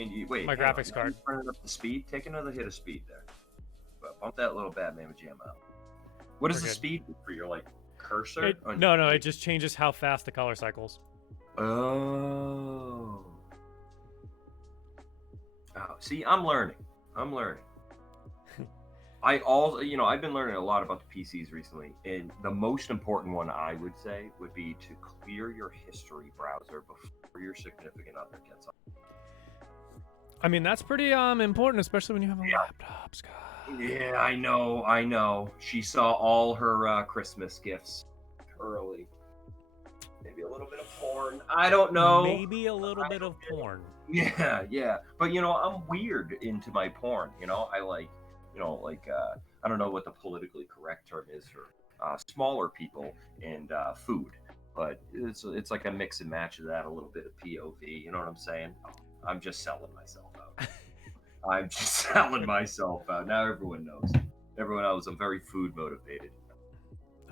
And wait, my graphics card. Turning up the speed. Take another hit of speed there. Bump that little Batman jam out. What is the speed for your like cursor? No, it just changes how fast the color cycles. Oh. Oh, see, I'm learning. I've been learning a lot about the PCs recently, and the most important one I would say would be to clear your history browser before your significant other gets on. I mean, that's pretty important, especially when you have a laptop, Scott. Yeah, I know. She saw all her Christmas gifts early. Maybe a little bit of porn. I don't know. Maybe a little bit of porn. Yeah. But I'm weird into my porn. I like, I don't know what the politically correct term is for smaller people and food, but it's like a mix and match of that, a little bit of POV. You know what I'm saying? I'm just selling myself out. Now everyone knows. Everyone knows I'm very food motivated.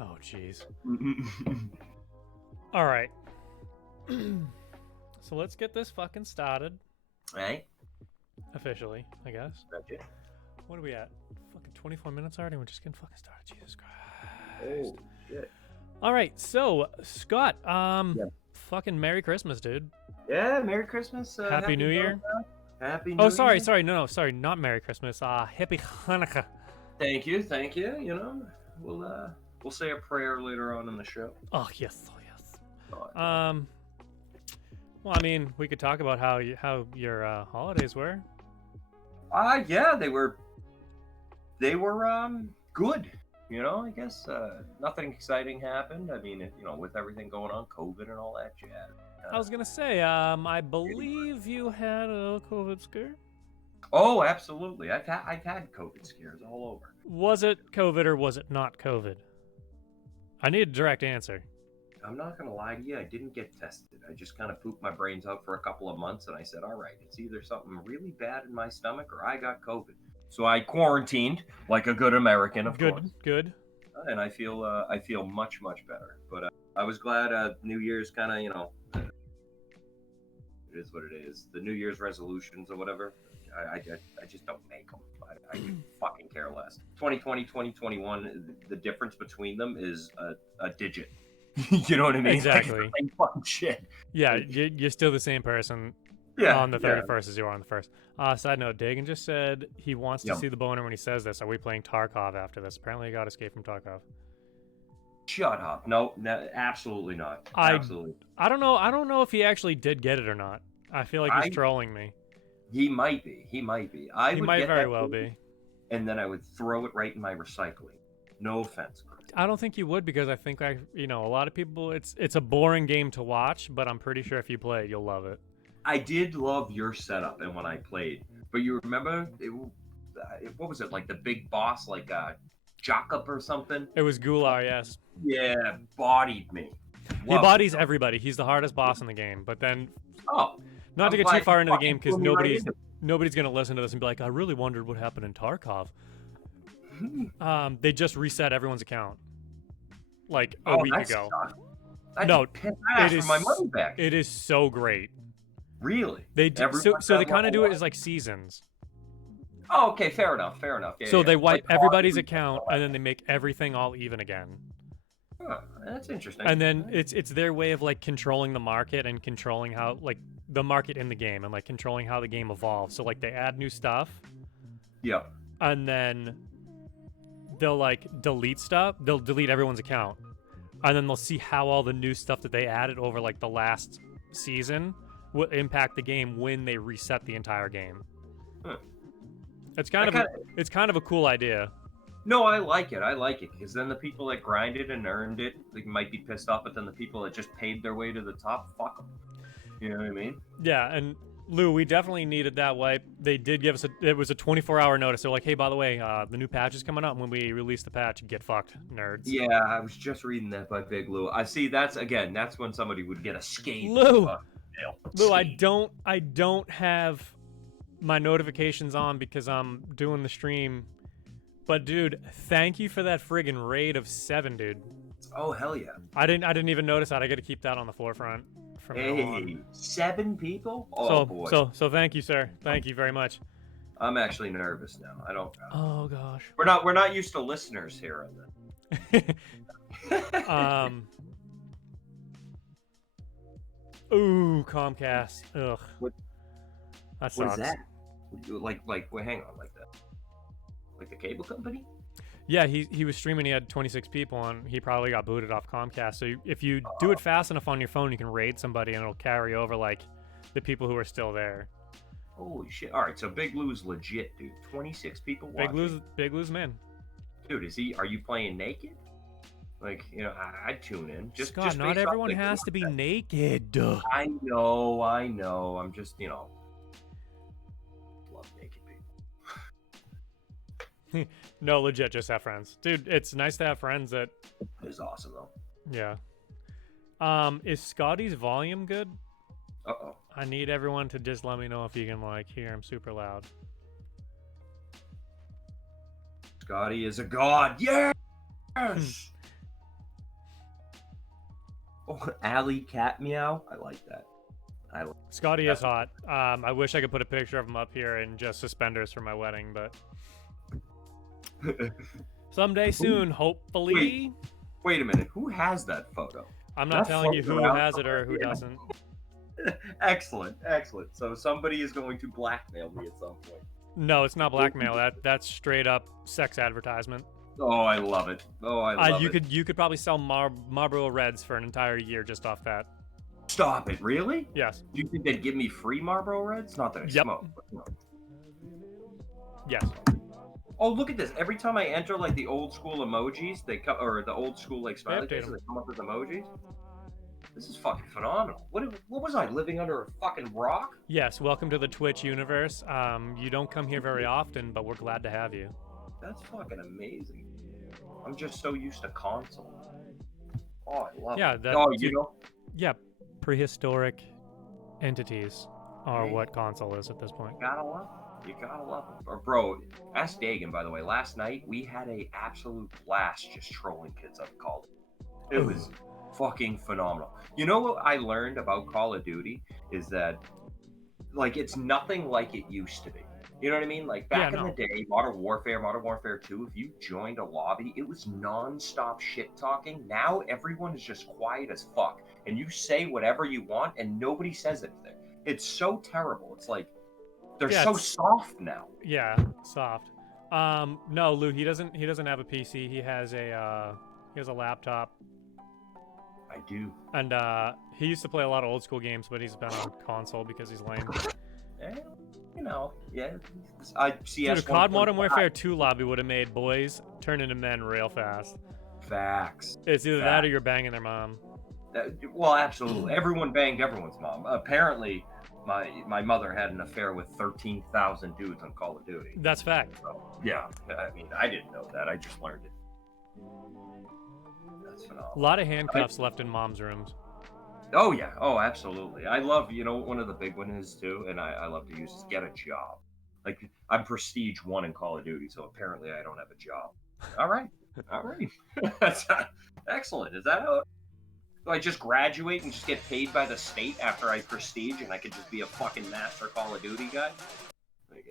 Oh, jeez. All right. So let's get this fucking started. Right? Officially, I guess. Okay. What are we at? Fucking 24 minutes already? We're just getting fucking started. Jesus Christ. Oh, shit. All right, so, Scott, fucking Merry Christmas, dude. Yeah, Merry Christmas. Happy New Year. Happy New Year. Sorry, sorry, not Merry Christmas. Happy Hanukkah. Thank you. We'll say a prayer later on in the show. Oh, yes. Well, I mean, we could talk about how your holidays were. Yeah, they were good. I guess nothing exciting happened. I mean, with everything going on, COVID and all that jazz. I was gonna say, I believe you had a COVID scare. Oh, absolutely. I've had COVID scares all over. Was it COVID or was it not COVID? I need a direct answer. I'm not gonna lie to you. I didn't get tested. I just kind of pooped my brains out for a couple of months, and I said, "All right, it's either something really bad in my stomach or I got COVID." So I quarantined like a good American, of course. Good. And I feel much better. But I was glad New Year's kind of it is what it is. The New Year's resolutions or whatever. I just don't make them. I fucking care less. 2020, 2021. The difference between them is a digit. You know what I mean? Exactly. Like, fucking shit. Yeah, you're still the same person on the 31st as you are on the 1st. Side note, Dagan just said he wants to see the boner when he says this. Are we playing Tarkov after this? Apparently he got Escape from Tarkov. Shut up. No, absolutely not. Absolutely. I don't know if he actually did get it or not. I feel like he's trolling me. He might be. He might very well be. And then I would throw it right in my recycling. No offense. I don't think you would, because I think a lot of people, it's a boring game to watch, but I'm pretty sure if you play it, you'll love it. I did love your setup and when I played, but you remember what was it, like the big boss, like Jakob or something? It was Gular, yes. Yeah, bodied me. He bodies everybody. He's the hardest boss in the game. But then, not to get too far into the game, because nobody's gonna listen to this and be like, I really wondered what happened in Tarkov. They just reset everyone's account like a week ago. No, it is my money back. It is so great. Really? They do, so they kind of do it as like seasons. Oh, okay, fair enough. Yeah, so they wipe everybody's account and then they make everything all even again. Huh, that's interesting. And then it's their way of like controlling the market and controlling how like the market in the game and like controlling how the game evolves. So like they add new stuff. Yeah. And then they'll like delete stuff. They'll delete everyone's account. And then they'll see how all the new stuff that they added over like the last season will impact the game when they reset the entire game. Huh. It's kind of a cool idea. No, I like it because then the people that grinded and earned it, they might be pissed off, but then the people that just paid their way to the top, fuck them. You know what I mean? Yeah, and Lou, we definitely needed that wipe. They did give us it was a 24-hour notice. They're like, hey, by the way, the new patch is coming up. When we release the patch, get fucked, nerds. Yeah, I was just reading that by Big Lou. I see. That's when somebody would get a scathe. Lou, I don't have my notifications on because I'm doing the stream. But dude, thank you for that friggin' raid of 7, dude. Oh hell yeah! I didn't even notice that. I got to keep that on the forefront from now on. 7 people? Oh boy. So thank you, sir. Thank you very much. I'm actually nervous now. I don't. Oh gosh. We're not used to listeners here. Ooh, Comcast. Ugh. What That sucks. What is that? Wait, hang on, like that? Like the cable company? Yeah, he was streaming. He had 26 people, and he probably got booted off Comcast. So if you do it fast enough on your phone, you can raid somebody, and it'll carry over like the people who are still there. Holy shit! All right, so Big Lou's legit, dude. 26 people watching. Big Lou's man. Dude, are you playing naked? Like, you know, I'd tune in. Scott, not everyone has to be naked. Duh. I know. I'm just, love naked people. No, legit, just have friends. Dude, it's nice to have friends that... It's awesome, though. Yeah. Is Scotty's volume good? Uh-oh. I need everyone to just let me know if you can, like, hear him super loud. Scotty is a god. Yes! Oh, alley cat meow. I like that. Scotty is hot. I wish I could put a picture of him up here in just suspenders for my wedding, but someday soon, hopefully. Wait a minute. Who has that photo? I'm not telling you who has it or who doesn't. Excellent. So somebody is going to blackmail me at some point. No, it's not blackmail. That's straight up sex advertisement. Oh, I love it. You could probably sell Marlboro Reds for an entire year just off that. Stop it! Really? Yes. Do you think they'd give me free Marlboro Reds? Not that I smoke. But, Yes. Oh, look at this! Every time I enter like the old school emojis, they come, or the old school like smiley faces, they come up with emojis. This is fucking phenomenal. What was I living under a fucking rock? Yes. Welcome to the Twitch universe. You don't come here very often, but we're glad to have you. That's fucking amazing. I'm just so used to console. Oh, I love it. Yeah, prehistoric entities are what console is at this point. You gotta love it. Or bro, ask Dagan, by the way. Last night, we had a absolute blast just trolling kids on Call of Duty. It was fucking phenomenal. You know what I learned about Call of Duty is that, like, it's nothing like it used to be. You know what I mean? Like, back in the day, Modern Warfare 2, if you joined a lobby, it was non-stop shit-talking. Now, everyone is just quiet as fuck. And you say whatever you want, and nobody says anything. It's so terrible. It's like, they're so soft now. Yeah, soft. No, Lou, he doesn't have a PC. He has a laptop. I do. And he used to play a lot of old school games, but he's been on console because he's lame. I CS. Dude, a COD Modern Warfare 2 lobby would have made boys turn into men real fast. Facts. It's either that or you're banging their mom. Well, absolutely. Everyone banged everyone's mom. Apparently, my mother had an affair with 13,000 dudes on Call of Duty. That's fact. So, yeah, I mean, I didn't know that. I just learned it. That's phenomenal. A lot of handcuffs left in mom's rooms. Oh, yeah. Oh, absolutely. I love, one of the big ones is, too, and I love to use is get a job. Like, I'm Prestige 1 in Call of Duty, so apparently I don't have a job. All right. That's excellent. Is that how... Do I just graduate and just get paid by the state after I Prestige, and I could just be a fucking master Call of Duty guy? Like,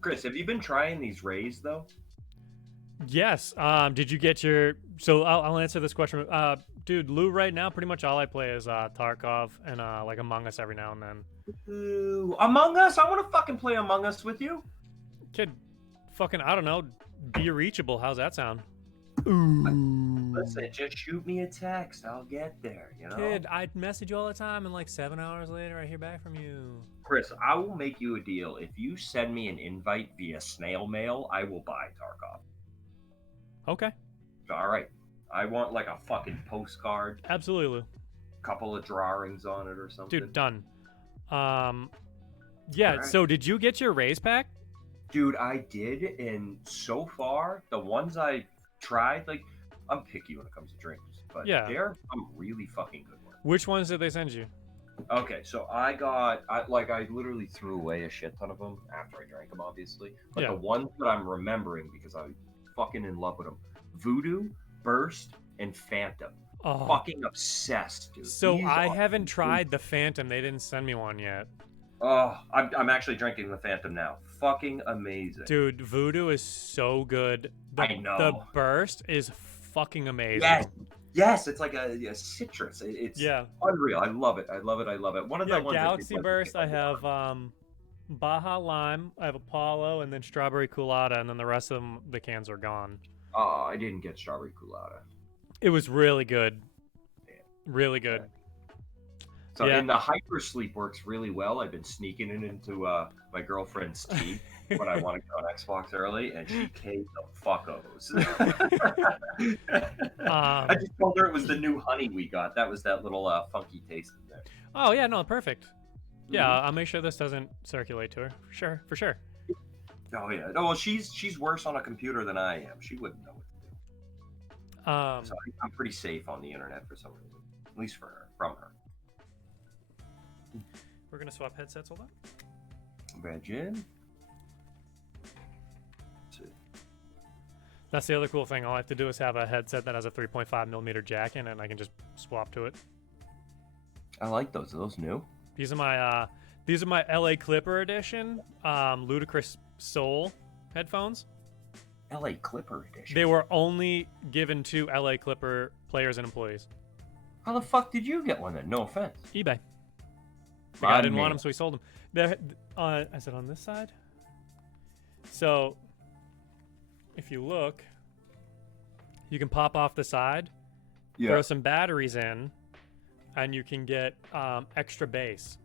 Chris, have you been trying these rays, though? Yes. Did you get your... So I'll answer this question. Dude, Lou, right now, pretty much all I play is Tarkov and like Among Us every now and then. Ooh, Among Us? I want to fucking play Among Us with you. Kid, fucking, I don't know, be reachable. How's that sound? Ooh. Listen, just shoot me a text. I'll get there, Kid, I message you all the time, and like 7 hours later, I hear back from you. Chris, I will make you a deal. If you send me an invite via snail mail, I will buy Tarkov. Okay. All right. I want like a fucking postcard. Absolutely, Lou. Couple of drawings on it or something. Dude, done. Yeah, right. So did you get your raise pack? Dude, I did, and so far, the ones I tried, like, I'm picky when it comes to drinks, but they're some really fucking good ones. Which ones did they send you? Okay, so I literally threw away a shit ton of them after I drank them, obviously. But the ones that I'm remembering, because I'm fucking in love with them, Voodoo, Burst, and Phantom. Oh. Fucking obsessed, dude. So I haven't tried the Phantom. They didn't send me one yet. Oh, I'm actually drinking the Phantom now. Fucking amazing. Dude, Voodoo is so good. I know. The Burst is fucking amazing. Yes, it's like a citrus. It's unreal. I love it. One of the ones Galaxy Burst, I have Baja Lime, I have Apollo, and then Strawberry Colada, and then the rest of them, the cans are gone. Oh, I didn't get Strawberry Colada. It was really good. Really good. So and the hypersleep works really well. I've been sneaking it into my girlfriend's tea when I want to go on Xbox early, and she caved the fuckos. I just told her it was the new honey we got. That was that little funky taste in there. Oh yeah, no, perfect. Yeah, I'll make sure this doesn't circulate to her. For sure. Oh yeah. No, well, she's worse on a computer than I am. She wouldn't know what to do. So I'm pretty safe on the internet for some reason, at least for her, from her. We're gonna swap headsets. Hold on. Imagine. That's the other cool thing. All I have to do is have a headset that has a 3.5 millimeter jack in it, and I can just swap to it. I like those. Are those new? These are my LA Clipper edition, Ludicrous Soul headphones. LA Clipper edition. They were only given to LA Clipper players and employees. How the fuck did you get one then? No offense. eBay. The guy didn't want them, so he sold them. I said on this side. So, if you look, you can pop off the side, throw some batteries in, and you can get extra bass.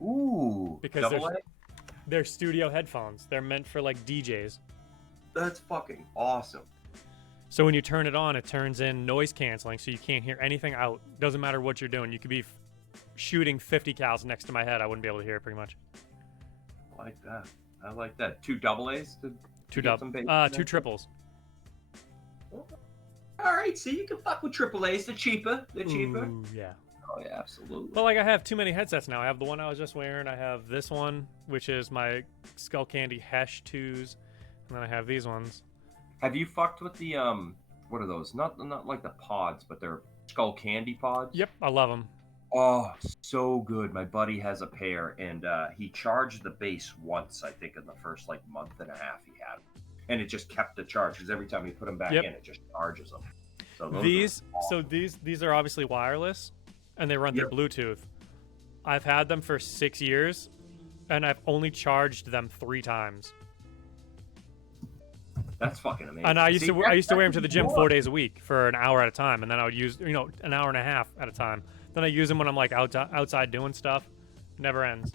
Ooh, because they're studio headphones. They're meant for like DJs. That's fucking awesome. So when you turn it on, it turns in noise canceling, so you can't hear anything out. Doesn't matter what you're doing. You could be shooting 50 cals next to my head. I wouldn't be able to hear it pretty much. I like that. 2 double A's? Two triples. All right, so you can fuck with triple A's. They're cheaper. Ooh, yeah. Oh, yeah, absolutely. But like I have too many headsets now. I have the one I was just wearing. I have this one, which is my Skull Candy Hesh 2s. And then I have these ones. Have you fucked with the, what are those? Not like the pods, but they're Skull Candy pods? Yep, I love them. Oh, so good. My buddy has a pair, and he charged the base once, I think, in the first, like, month and a half he had them. And it just kept the charge, because every time you put them back in, it just charges them. So these are obviously wireless, and they run through Bluetooth. I've had them for 6 years, and I've only charged them 3 times. That's fucking amazing. And I used to wear them to the gym 4 days a week for an hour at a time, and then I would use, an hour and a half at a time. Then I use them when I'm like outside doing stuff. Never ends.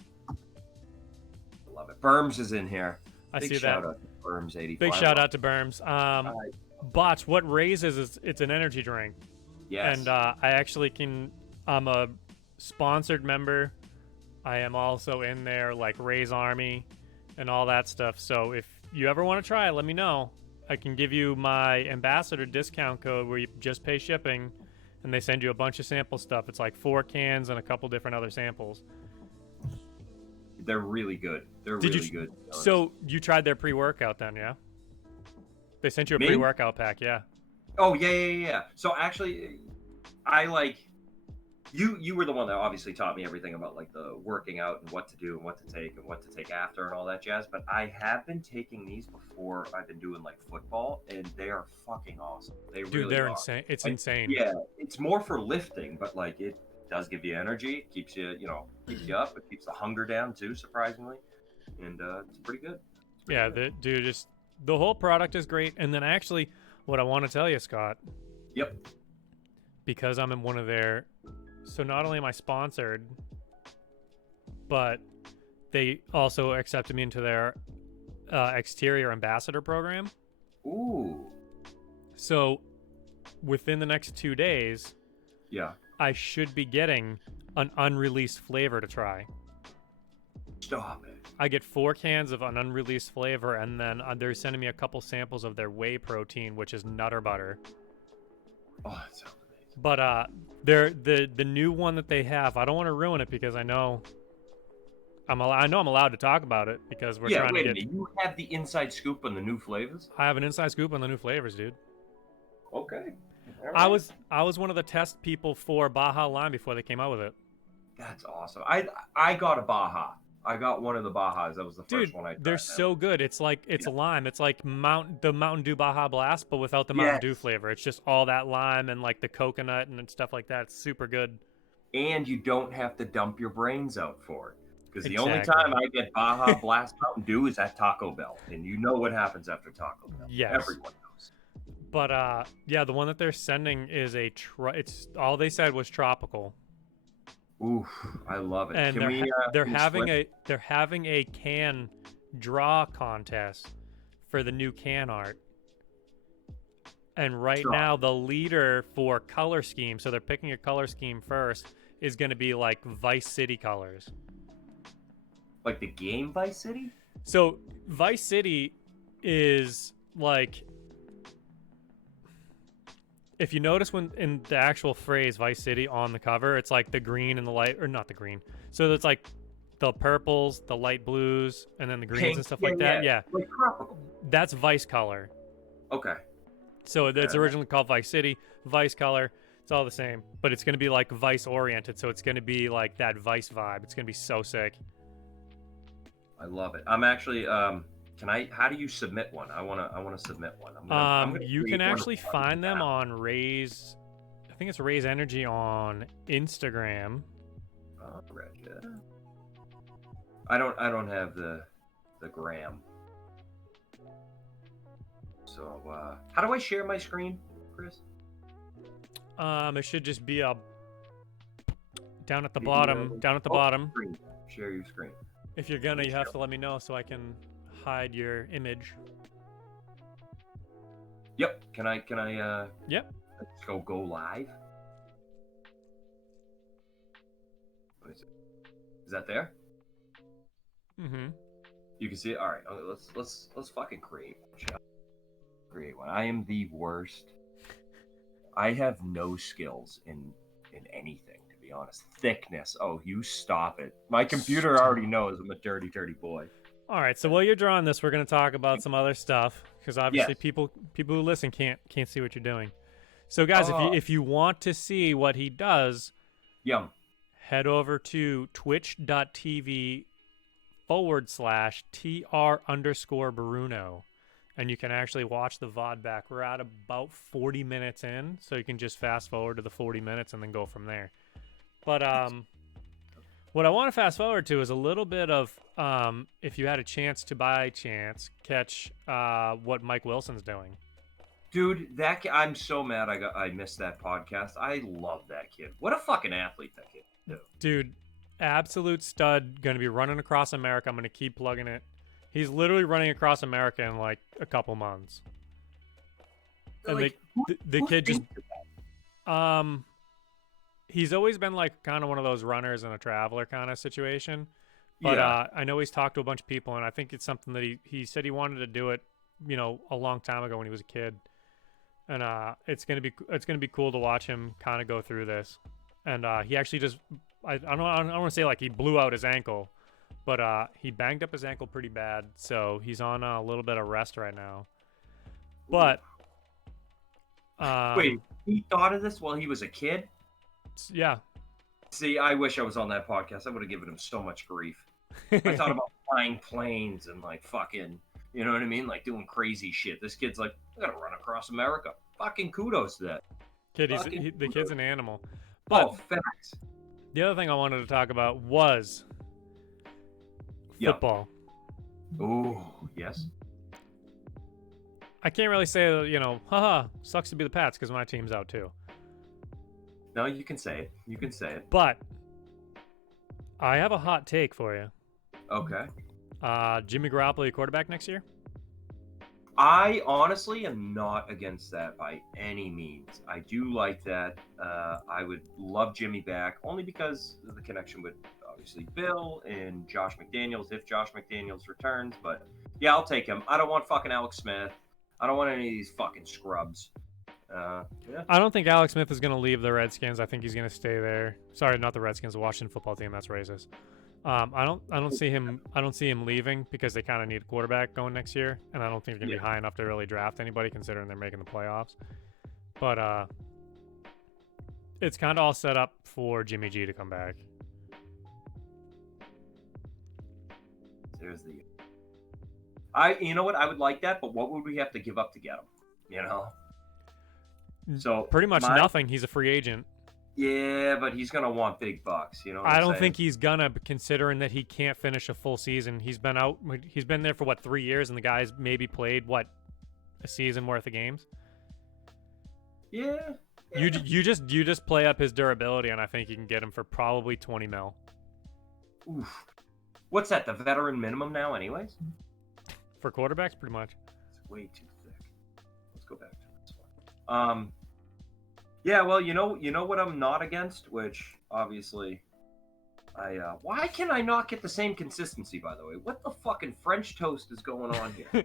Love it. Berms is in here. I see that. Big shout out to Berms 85. Big shout out to Berms. Botch, what raises is it's an energy drink. Yes. And I actually I'm a sponsored member. I am also in there like Ray's Army and all that stuff. So if you ever want to try it, let me know. I can give you my ambassador discount code where you just pay shipping, and they send you a bunch of sample stuff. It's like 4 cans and a couple different other samples. They're really good. They're really good. So you tried their pre-workout then, yeah? They sent you a pre-workout pack, yeah. Oh, yeah. So actually, I like... You were the one that obviously taught me everything about like the working out and what to do and what to take after and all that jazz. But I have been taking these before I've been doing like football, and they are fucking awesome. They're insane. It's insane. Yeah, it's more for lifting, but like it does give you energy. It keeps you, keeps you up. It keeps the hunger down too, surprisingly, and it's pretty good. The whole product is great. And then actually, what I want to tell you, Scott. Yep. Because I'm in one of their. So not only am I sponsored, but they also accepted me into their exterior ambassador program. Ooh. So within the next 2 days, I should be getting an unreleased flavor to try. Stop it. I get 4 cans of an unreleased flavor, and then they're sending me a couple samples of their whey protein, which is Nutter Butter. Oh, that sounds amazing. But the new one that they have, I don't want to ruin it because I know I'm allowed to talk about it because we're trying to get. You have the inside scoop on the new flavors? I have an inside scoop on the new flavors, dude. Okay. Right. I was one of the test people for Baja Lime before they came out with it. That's awesome. I got a Baja. I got one of the Bajas. That was the first one I tried. They're so good. It's like lime. It's like the Mountain Dew Baja Blast, but without the Mountain Dew flavor. It's just all that lime and like the coconut and stuff like that. It's super good. And you don't have to dump your brains out for it. Because the only time I get Baja Blast Mountain Dew is at Taco Bell. And you know what happens after Taco Bell. Yes. Everyone knows. But yeah, the one that they're sending is it's all they said was tropical. Oof, I love it. And they're having a can draw contest for the new can art. And right now the leader for color scheme, so they're picking a color scheme first, is going to be like Vice City colors. Like the game Vice City? So Vice City is like, if you notice when in the actual phrase Vice City on the cover, it's like the green and the light, or not the green. So it's like the purples, the light blues, and then the greens Pink, and stuff like that. Yeah. Like tropical. That's Vice color. Okay. So it's originally called Vice City, Vice color. It's all the same, but it's going to be like Vice oriented. So it's going to be like that Vice vibe. It's going to be so sick. I love it. I'm actually, how do you submit one? I want to submit one. I'm gonna you can actually find them on Ray's, I think it's Ray's Energy on Instagram. I don't have the gram. So, how do I share my screen, Chris? It should just be down at the bottom. Bottom. Screen. Share your screen. If you're gonna, you have to let me know so I can hide your image. Yep. Can I? Yep. Let's go live. What is it? Is that there? Mm-hmm. You can see it. All right. Okay, let's fucking create one. I am the worst. I have no skills in anything, to be honest. Thickness. Oh, you stop it. My computer already knows I'm a dirty boy. All right. So while you're drawing this, we're going to talk about some other stuff because obviously people who listen can't see what you're doing. So guys, if you want to see what he does, head over to twitch.tv/TR_Bruno. And you can actually watch the VOD back. We're at about 40 minutes in, so you can just fast forward to the 40 minutes and then go from there. But what I want to fast forward to is a little bit of if you had a chance to by chance catch what Mike Wilson's doing. Dude, I'm so mad I missed that podcast. I love that kid. What a fucking athlete that kid is. Dude, absolute stud. Going to be running across America. I'm going to keep plugging it. He's literally running across America in like a couple months. And like, the kid just he's always been like kind of one of those runners and a traveler kind of situation. But I know he's talked to a bunch of people, and I think it's something that he said he wanted to do it, you know, a long time ago when he was a kid. And it's gonna be cool to watch him kind of go through this. And he actually just I don't want to say like he blew out his ankle. But he banged up his ankle pretty bad, so he's on a little bit of rest right now. But wait, he thought of this while he was a kid? Yeah. See, I wish I was on that podcast. I would have given him so much grief. I thought about flying planes and like fucking, you know what I mean? Like doing crazy shit. This kid's like, I gotta run across America. Fucking kudos to that. Kid, the kid's an animal. But facts. The other thing I wanted to talk about was football. Oh, yes. I can't really say, you know, haha, sucks to be the Pats because my team's out too. No, you can say it. You can say it. But I have a hot take for you. Okay. Jimmy Garoppolo, your quarterback next year? I honestly am not against that by any means. I do like that. I would love Jimmy back only because of the connection with obviously Bill and Josh McDaniels if Josh McDaniels returns. But yeah, I'll take him. I don't want fucking Alex Smith. I don't want any of these fucking scrubs. Yeah. I don't think Alex Smith is going to leave the Redskins. I think he's going to stay there. Sorry, not the Redskins, the Washington football team. That's racist. I don't see him leaving because they kind of need a quarterback going next year, and I don't think they're going to be high enough to really draft anybody considering they're making the playoffs. But it's kind of all set up for Jimmy G to come back. There's the. You know what? I would like that, but what would we have to give up to get him? You know. So pretty much nothing. He's a free agent. Yeah, but he's gonna want big bucks. You know. I don't think he's gonna, considering that he can't finish a full season. He's been out. He's been there for what, 3 years, and the guy's maybe played what, a season worth of games. Yeah. You just play up his durability, and I think you can get him for probably 20 mil. Oof. What's that? The veteran minimum now, anyways? For quarterbacks, pretty much. It's way too thick. Let's go back to this one. Yeah, well, you know what I'm not against, which obviously, why can I not get the same consistency? By the way, what the fucking French toast is going on here?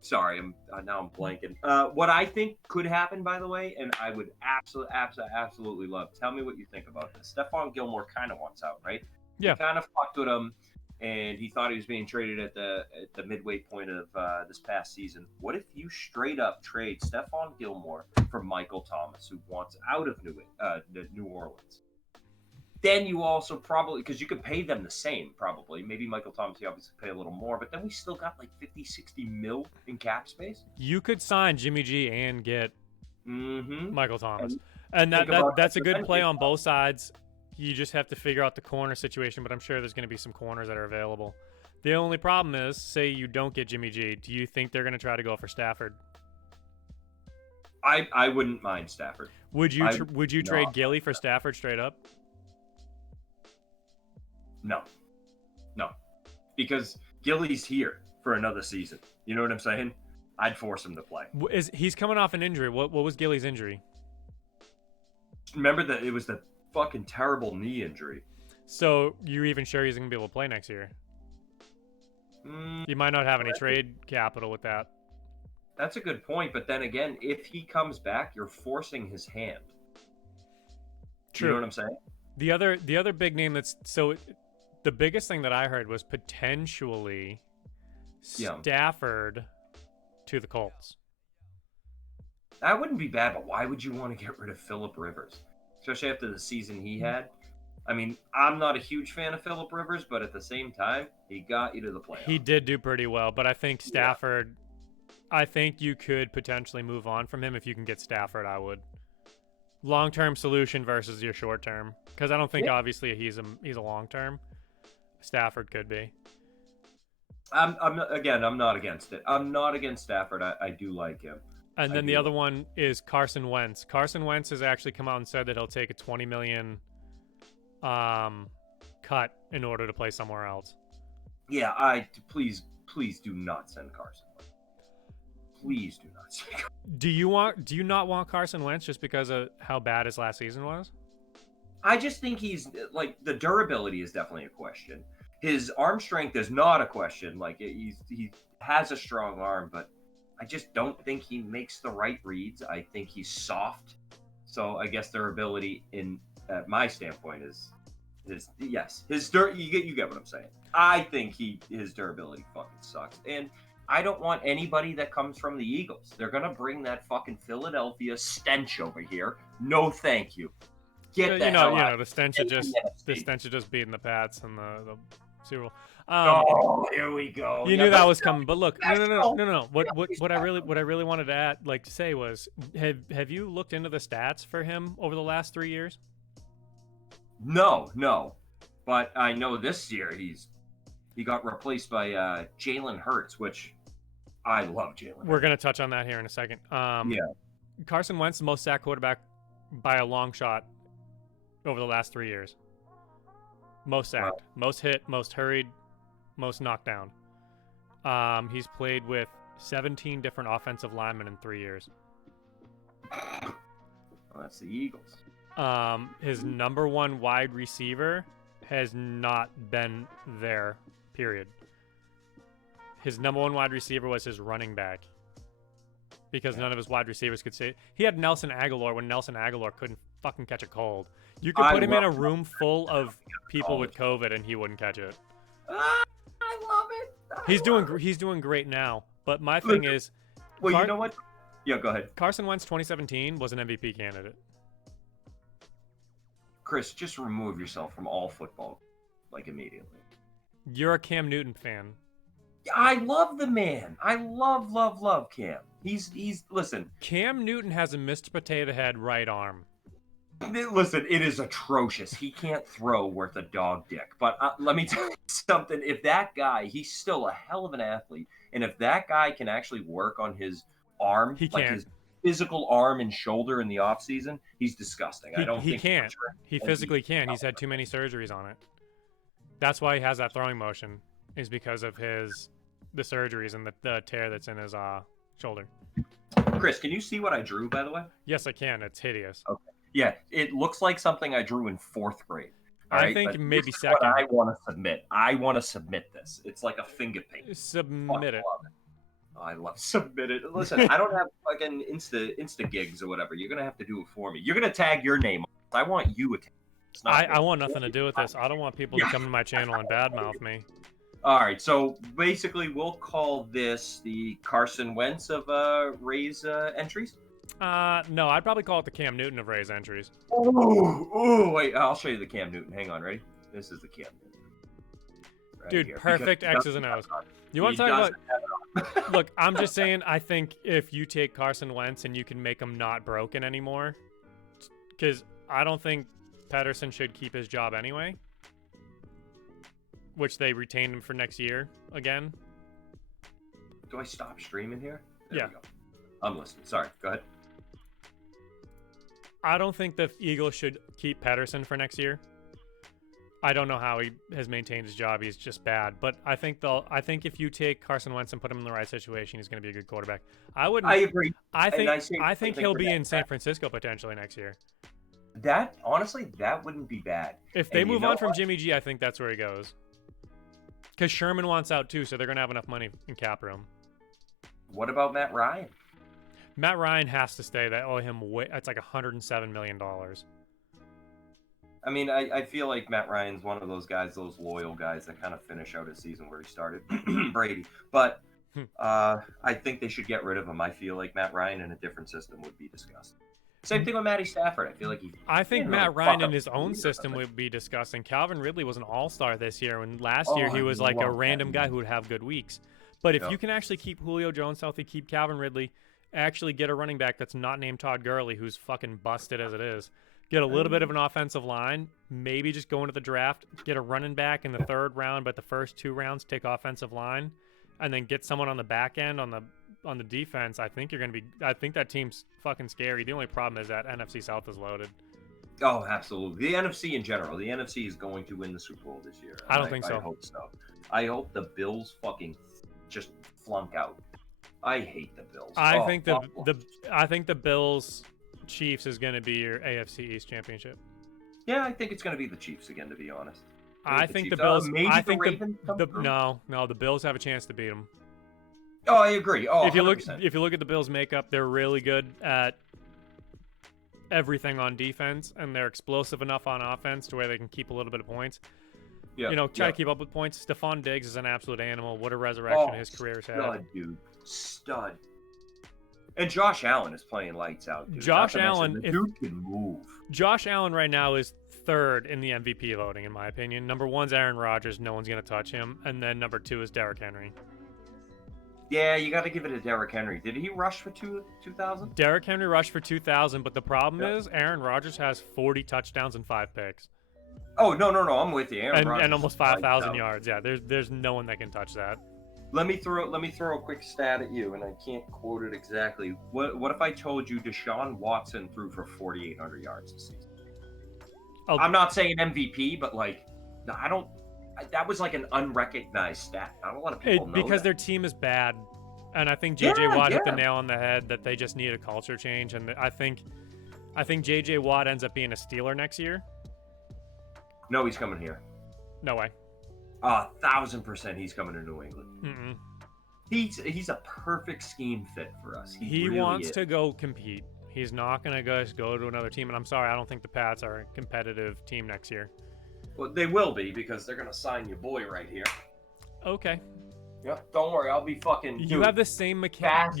Sorry, now I'm blanking. What I think could happen, by the way, and I would absolutely love. Tell me what you think about this. Stephon Gilmore kind of wants out, right? Yeah. He kind of fucked with him, and he thought he was being traded at the midway point of this past season. What if you straight up trade Stephon Gilmore for Michael Thomas, who wants out of New Orleans? Then you also probably, because you could pay them the same, probably. Maybe Michael Thomas, you obviously pay a little more, but then we still got like 50, 60 mil in cap space. You could sign Jimmy G and get Michael Thomas. And that's a good play on both sides. You just have to figure out the corner situation, but I'm sure there's going to be some corners that are available. The only problem is, say you don't get Jimmy G, do you think they're going to try to go for Stafford? I wouldn't mind Stafford. Would you trade Gilly for Stafford straight up? No, because Gilly's here for another season. You know what I'm saying? I'd force him to play. He's coming off an injury. What was Gilly's injury? Remember that it was the fucking terrible knee injury. So you're even sure he's gonna be able to play next year? You might not have any trade capital with that. That's a good point, but then again, if he comes back, you're forcing his hand. True. You know what I'm saying? The other big name the biggest thing that I heard was potentially Stafford to the Colts. That wouldn't be bad, but why would you want to get rid of Phillip Rivers? Especially after the season he had. I mean, I'm not a huge fan of Phillip Rivers, but at the same time, he got you to the playoffs. He did do pretty well, but I think Stafford, I think you could potentially move on from him if you can get Stafford, I would. Long-term solution versus your short-term. Because I don't think, obviously, he's a long-term. Stafford could be. I'm not against it. I'm not against Stafford. I do like him. And then the other one is Carson Wentz. Carson Wentz has actually come out and said that he'll take a $20 million cut in order to play somewhere else. Yeah, please do not send Carson Wentz. Please do not send Carson. Do you not want Carson Wentz just because of how bad his last season was? I just think he's like, the durability is definitely a question. His arm strength is not a question. Like, he has a strong arm, but I just don't think he makes the right reads. I think he's soft. So I guess durability in my standpoint is you get what I'm saying. I think his durability fucking sucks. And I don't want anybody that comes from the Eagles. They're gonna bring that fucking Philadelphia stench over here. No, thank you. Get that. The stench of just beating the Pats and the Super Bowl. Here we go. You knew that was coming, but look, no. What I really wanted to say was, have you looked into the stats for him over the last 3 years? No, but I know this year he got replaced by Jalen Hurts, which I love Jalen. We're gonna touch on that here in a second. Carson Wentz, the most sacked quarterback by a long shot over the last 3 years. Most sacked, most hit, most hurried, most knocked down. He's played with 17 different offensive linemen in 3 years. Well, that's the Eagles. His number one wide receiver has not been there, period. His number one wide receiver was his running back because none of his wide receivers could say. He had Nelson Aguilar when Nelson Aguilar couldn't fucking catch a cold. You could put him in a room full of people with COVID and he wouldn't catch it. I love it. He's doing great now. But my thing is, well, you know what? Yeah, go ahead. Carson Wentz 2017 was an MVP candidate. Chris, just remove yourself from all football, like, immediately. You're a Cam Newton fan. I love the man. I love Cam. He's listen. Cam Newton has a Mr. Potato Head right arm. Listen, it is atrocious. He can't throw worth a dog dick. But let me tell you something. If that guy, he's still a hell of an athlete, and if that guy can actually work on his arm, his physical arm and shoulder in the off season, he's disgusting. I don't think he can't. He physically can. He's had too many surgeries on it. That's why he has that throwing motion. Is because of the surgeries and the tear that's in his shoulder. Chris, can you see what I drew, by the way? Yes, I can. It's hideous. Okay. Yeah, it looks like something I drew in 4th grade. I think maybe second. What I want to submit. I want to submit this. It's like a finger paint. Submit it. I love submit it. Listen, I don't have fucking Insta gigs or whatever. You're gonna have to do it for me. You're gonna tag your name. I want you to. I want nothing to do with this. I don't want people to come to my channel and badmouth me. All right, so basically, we'll call this the Carson Wentz of Ray's entries. No, I'd probably call it the Cam Newton of Ray's entries. Oh, wait, I'll show you the Cam Newton. Hang on, ready? This is the Cam Newton. Right dude, here. Perfect X's and O's. You want to talk about? Look, I'm just saying. I think if you take Carson Wentz and you can make him not broken anymore, because I don't think Pedersen should keep his job anyway. Which they retained him for next year again. Do I stop streaming here? There we go. I'm listening. Sorry. Go ahead. I don't think the Eagles should keep Pedersen for next year. I don't know how he has maintained his job. He's just bad. But I think if you take Carson Wentz and put him in the right situation, he's going to be a good quarterback. I agree. I think he'll be in San Francisco potentially next year. That honestly, that wouldn't be bad. If they move on from Jimmy G, I think that's where he goes. Because Sherman wants out too, so they're going to have enough money in cap room. What about Matt Ryan? Matt Ryan has to stay. They owe him it's like $107 million. I mean, I feel like Matt Ryan's one of those guys, those loyal guys that kind of finish out his season where he started, Brady. But I think they should get rid of him. I feel like Matt Ryan in a different system would be disgusting. Same thing with Matty Stafford. I feel like I think Matt Ryan in his own system would be disgusting. Calvin Ridley was an all-star this year, and last year he was like a random guy who would have good weeks. But if you can actually keep Julio Jones healthy, keep Calvin Ridley, actually get a running back that's not named Todd Gurley, who's fucking busted as it is, get a little bit of an offensive line, maybe just go into the draft, get a running back in the 3rd round, but the first 2 rounds take offensive line, and then get someone on the back end on the defense. I think that team's fucking scary. The only problem is that NFC South is loaded. Oh, absolutely. The NFC in general. The NFC is going to win the Super Bowl this year. I don't think so. I hope so. I hope the Bills fucking just flunk out. I hate the Bills. I think the Bills Chiefs is going to be your AFC East championship. Yeah, I think it's going to be the Chiefs again, to be honest. I think the Bills. Maybe the Ravens. No, the Bills have a chance to beat them. Oh, I agree. Oh, if you look at the Bills' makeup, they're really good at everything on defense, and they're explosive enough on offense to where they can keep a little bit of points. Yeah, try to keep up with points. Stephon Diggs is an absolute animal. What a resurrection his career has had. Stud, dude. Stud. And Josh Allen is playing lights out, dude. Josh Allen, dude can move. Josh Allen right now is 3rd in the MVP voting, in my opinion. Number 1's Aaron Rodgers. No one's going to touch him. And then number 2 is Derrick Henry. Yeah, you got to give it to Derrick Henry. Did he rush for 2,000? Derrick Henry rushed for 2,000, but the problem is Aaron Rodgers has 40 touchdowns and 5 picks. Oh, no, I'm with you. And almost 5,000 yards. Yeah, there's no one that can touch that. Let me throw a quick stat at you, and I can't quote it exactly. What if I told you Deshaun Watson threw for 4,800 yards this season? I'm not saying MVP, but that was like an unrecognized stat. Not a lot of people know because that. Their team is bad, and I think JJ Watt hit the nail on the head that they just need a culture change, and I think JJ Watt ends up being a Steeler next year. No, he's coming here. No way. 1,000% he's coming to New England. Mm-mm. He's a perfect scheme fit for us. He really wants to go compete. He's not going to go to another team, and I'm sorry, I don't think the Pats are a competitive team next year. Well, they will be because they're going to sign your boy right here. Okay. Yep. Don't worry, I'll be fucking. You have the same mechanics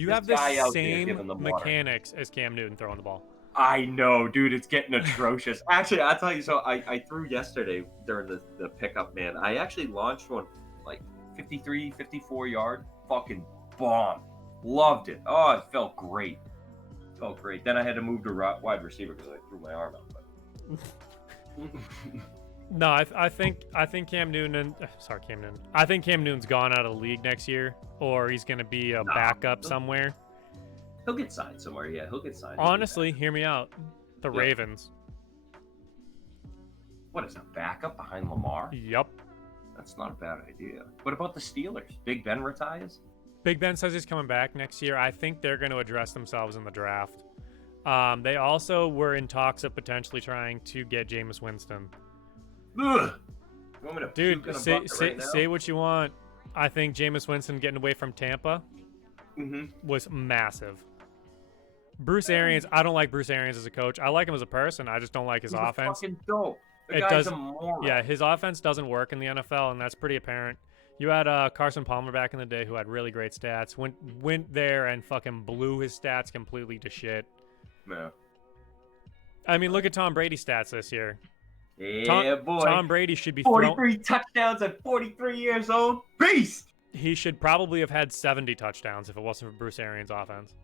as Cam Newton throwing the ball. I know, dude. It's getting atrocious. Actually, I'll tell you. So I threw yesterday during the pickup, man. I actually launched one like 53, 54 yard. Fucking bomb. Loved it. Oh, it felt great. Then I had to move to wide receiver because I threw my arm out. But... No, I think Cam Newton. Cam Newton. I think Cam Newton's gone out of the league next year, or he's going to be a backup somewhere. He'll get signed somewhere. Yeah, he'll get signed. Honestly, hear me out. The Ravens. What is a backup behind Lamar? Yep. That's not a bad idea. What about the Steelers? Big Ben retires? Big Ben says he's coming back next year. I think they're going to address themselves in the draft. They also were in talks of potentially trying to get Jameis Winston. Ugh. Dude, say what you want. I think Jameis Winston getting away from Tampa was massive. Bruce Arians, I don't like Bruce Arians as a coach. I like him as a person. I just don't like his offense. Fucking dope. The guy's a moron. Yeah, his offense doesn't work in the NFL, and that's pretty apparent. You had Carson Palmer back in the day who had really great stats. Went there and fucking blew his stats completely to shit. Yeah. I mean, look at Tom Brady's stats this year. Yeah, boy. Tom Brady should be 43 touchdowns at 43 years old. Beast! He should probably have had 70 touchdowns if it wasn't for Bruce Arians' offense.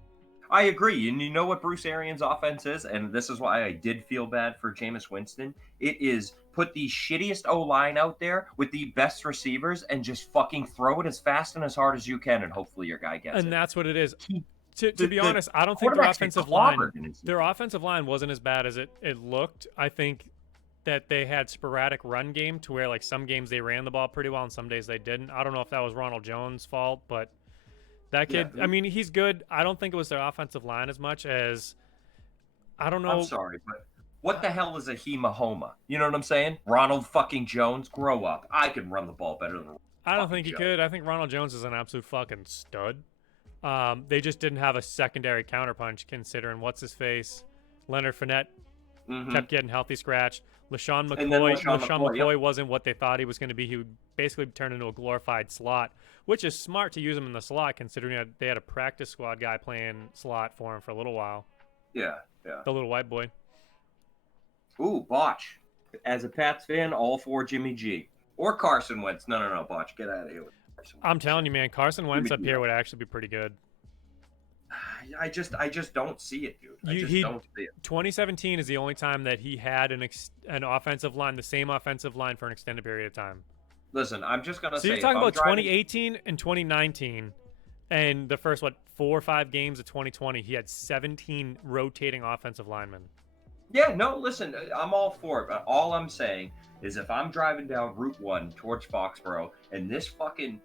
I agree. And you know what Bruce Arians' offense is? And this is why I did feel bad for Jameis Winston. It is put the shittiest O-line out there with the best receivers and just fucking throw it as fast and as hard as you can, and hopefully your guy gets it. And that's what it is. To be honest, I don't think their offensive line wasn't as bad as it looked. I think that they had sporadic run game to where, like, some games they ran the ball pretty well and some days they didn't. I don't know if that was Ronald Jones' fault, but that kid, I mean, he's good. I don't think it was their offensive line as much as, I don't know. I'm sorry, but what the hell is a Hema-Homa? You know what I'm saying? Ronald fucking Jones, grow up. I can run the ball better than I don't think he could. I think Ronald Jones is an absolute fucking stud. They just didn't have a secondary counterpunch considering what's-his-face. Leonard Fournette kept getting healthy scratched. LaShawn McCoy wasn't what they thought he was going to be. He would basically turn into a glorified slot, which is smart to use him in the slot considering they had a practice squad guy playing slot for him for a little while. Yeah. The little white boy. Ooh, Botch. As a Pats fan, all for Jimmy G. Or Carson Wentz. No, Botch, get out of here. I'm telling you, man, Carson Wentz up here would actually be pretty good. I just don't see it, dude. I just don't see it. 2017 is the only time that he had an offensive line, the same offensive line for an extended period of time. Listen, I'm just gonna say. So you're talking about 2018 and 2019, and the first 4 or 5 games of 2020, he had 17 rotating offensive linemen. Yeah, no, listen, I'm all for it, but all I'm saying is if I'm driving down Route 1 towards Foxborough and this fucking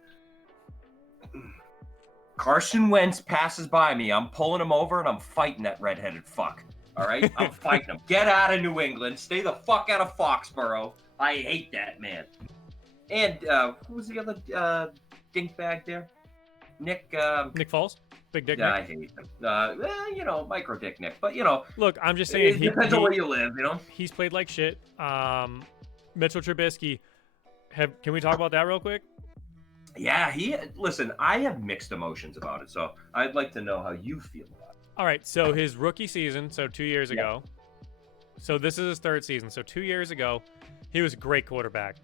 Carson Wentz passes by me, I'm pulling him over and I'm fighting that redheaded fuck. All right? I'm fighting him. Get out of New England. Stay the fuck out of Foxborough. I hate that man. And who was the other dink bag there? Nick Foles? Big Dick Nick? Nick? I hate him. Well, micro Dick Nick. But, look, I'm just saying. It depends on where you live, He's played like shit. Mitchell Trubisky. Can we talk about that real quick? Yeah, listen, I have mixed emotions about it, so I'd like to know how you feel about it. All right, so his rookie season, so 2 years ago. So this is his third season. So 2 years ago, he was a great quarterback.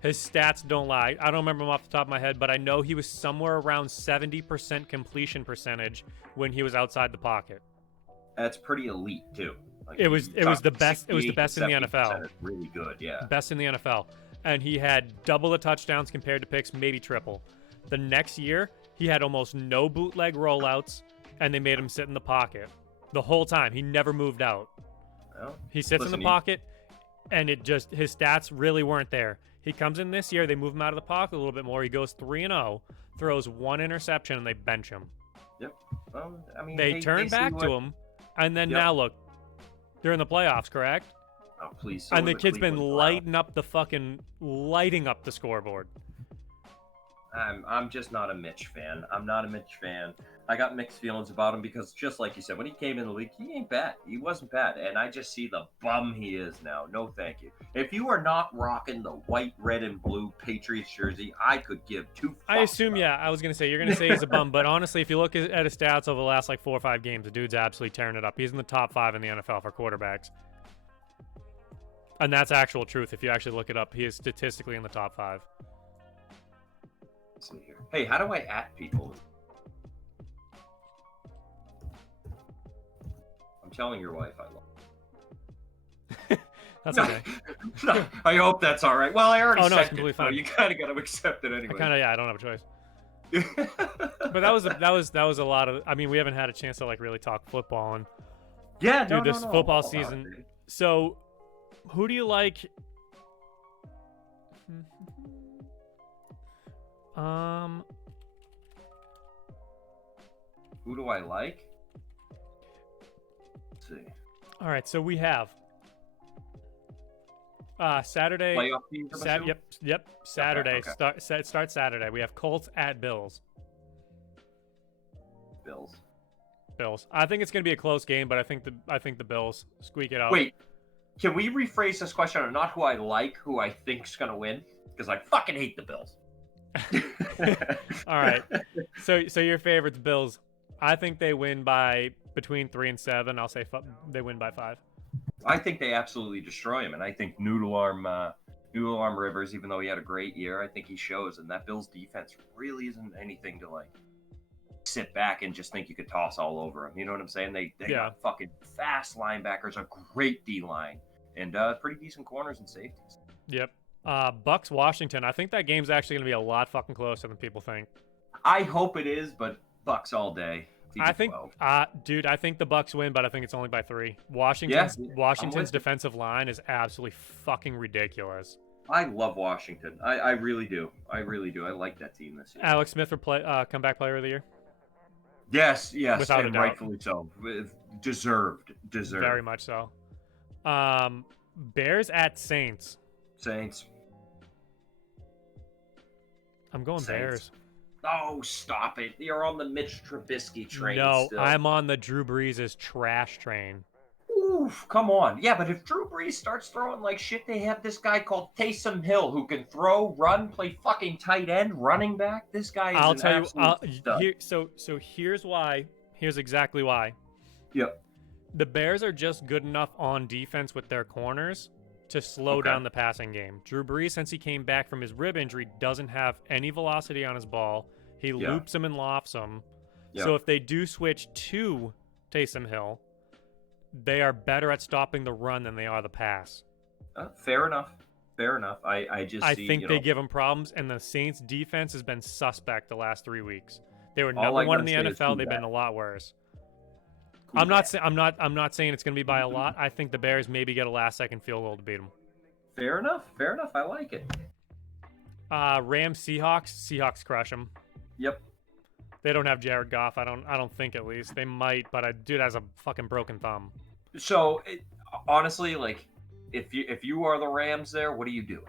His stats don't lie. I don't remember him off the top of my head, but I know he was somewhere around 70% completion percentage when he was outside the pocket. That's pretty elite too. Like, it was the best. It was the best in the NFL. Really good, yeah. Best in the NFL, and he had double the touchdowns compared to picks, maybe triple. The next year, he had almost no bootleg rollouts, and they made him sit in the pocket the whole time. He never moved out. Well, he sits in the pocket, and his stats really weren't there. He comes in this year, they move him out of the pocket a little bit more. He goes 3-0, throws 1 interception, and they bench him. Yep. Well, I mean, they turn back to him, and then now look, they're in the playoffs, correct? Oh, please. And the kid's been lighting up the scoreboard. I'm just not a Mitch fan. I'm not a Mitch fan. I got mixed feelings about him because, just like you said, when he came in the league, he ain't bad. He wasn't bad, and I just see the bum he is now. No, thank you. If you are not rocking the white, red, and blue Patriots jersey, I could give two fucks. I assume, yeah. I was gonna say you're gonna say he's a bum, but honestly, if you look at his stats over the last like 4 or 5 games, the dude's absolutely tearing it up. He's in the top 5 in the NFL for quarterbacks, and that's actual truth. If you actually look it up, he is statistically in the top 5. Let's see here. Hey, how do I at people? Telling your wife I love That's okay. No, I hope that's all right. Well, I already said it's completely it, fine. So you kind of got to accept it anyway. I don't have a choice. But that was a lot of. I mean, we haven't had a chance to like really talk football and this football season. So, who do you like? Who do I like? See. All right, so we have Saturday. Playoff teams, Yep. Saturday. Okay. Start Saturday. We have Colts at Bills. Bills. I think it's going to be a close game, but I think the Bills squeak it out. Wait, can we rephrase this question on not who I like, who I think's going to win? Because I fucking hate the Bills. All right. So your favorite's Bills. I think they win by between 3 and 7. I'll say they win by 5. I think they absolutely destroy him, and I think Noodle Arm Rivers, even though he had a great year, I think he shows, and that Bills defense really isn't anything to like sit back and just think you could toss all over him. You know what I'm saying? They got fucking fast linebackers, a great D line, and pretty decent corners and safeties. Yep. Bucks Washington. I think that game's actually going to be a lot fucking closer than people think. I hope it is, but Bucks all day. I think, dude, I think the Bucks win, but I think it's only by 3. Washington's defensive line is absolutely fucking ridiculous. I love Washington. I really do. I like that team this year. Alex Smith for comeback player of the year. Yes, without a doubt. Rightfully so. Deserved. Very much so. Bears at Saints. I'm going Bears. Oh, stop it. You're on the Mitch Trubisky train. No, still. I'm on the Drew Brees' trash train. Oof, come on. Yeah, but if Drew Brees starts throwing like shit, they have this guy called Taysom Hill who can throw, run, play fucking tight end, running back. This guy is So here's why. Here's exactly why. Yep. The Bears are just good enough on defense with their corners to slow down the passing game. Drew Brees, since he came back from his rib injury, doesn't have any velocity on his ball. He loops him and lofts him. So if they do switch to Taysom Hill, they are better at stopping the run than they are the pass. Fair enough. I think they give him problems, and the Saints' defense has been suspect the last 3 weeks. They were number 1 in the NFL. They've been a lot worse. I'm not saying it's going to be by a lot. I think the Bears maybe get a last-second field goal to beat them. Fair enough. I like it. Rams Seahawks. Seahawks crush them. Yep. They don't have Jared Goff. I don't think, at least they might, but dude has a fucking broken thumb. So honestly, like if you are the Rams, there, what are you doing?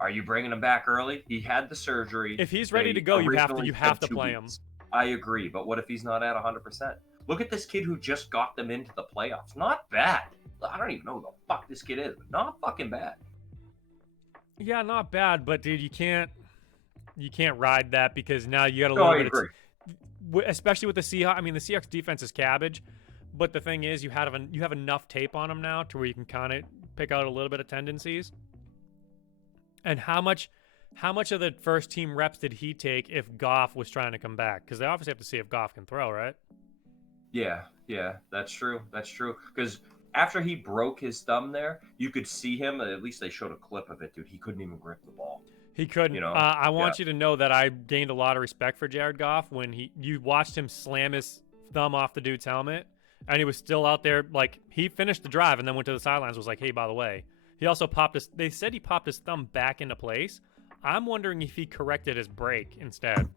Are you bringing him back early? He had the surgery. If he's ready to go, you have to play him. I agree, but what if he's not at 100%? Look at this kid who just got them into the playoffs. Not bad. I don't even know who the fuck this kid is, but not fucking bad. Yeah, not bad, but dude, you can't ride that because now you got a little bit of, especially with the Seahawks. I mean, the Seahawks defense is cabbage, but the thing is, you have enough tape on them now to where you can kind of pick out a little bit of tendencies. And how much of the first team reps did he take if Goff was trying to come back? Because they obviously have to see if Goff can throw, right? Yeah, that's true. Because after he broke his thumb there, you could see him. At least they showed a clip of it, dude. He couldn't even grip the ball. He couldn't. You know? I want you to know that I gained a lot of respect for Jared Goff when you watched him slam his thumb off the dude's helmet, and he was still out there. Like, he finished the drive and then went to the sidelines. Was like, hey, by the way, he also They said he popped his thumb back into place. I'm wondering if he corrected his break instead.